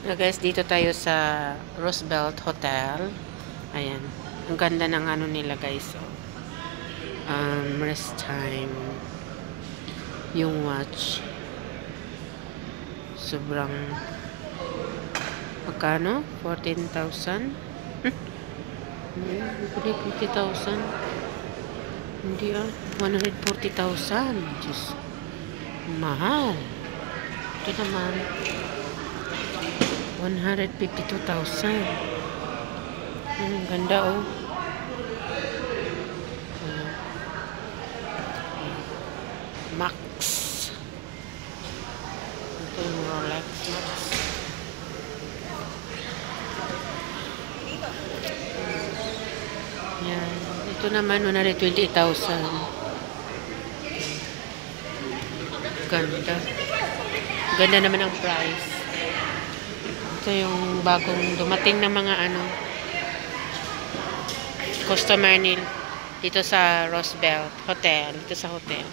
So guys, dito tayo sa Roosevelt Hotel. Ayan. Ang ganda ng ano nila guys. So, rest time. Yung watch. Sobrang magkano? 14,000? 40,000? Hindi 140,000. Diyos. Mahal. Ito naman. 152,000. Ganda oh. Max. Ito yung Rolex Max. Yan. Ito naman 128,000. Ganda. Ganda naman ang price. Ito yung bagong dumating na mga customer nil dito sa Roosevelt Hotel, dito sa hotel.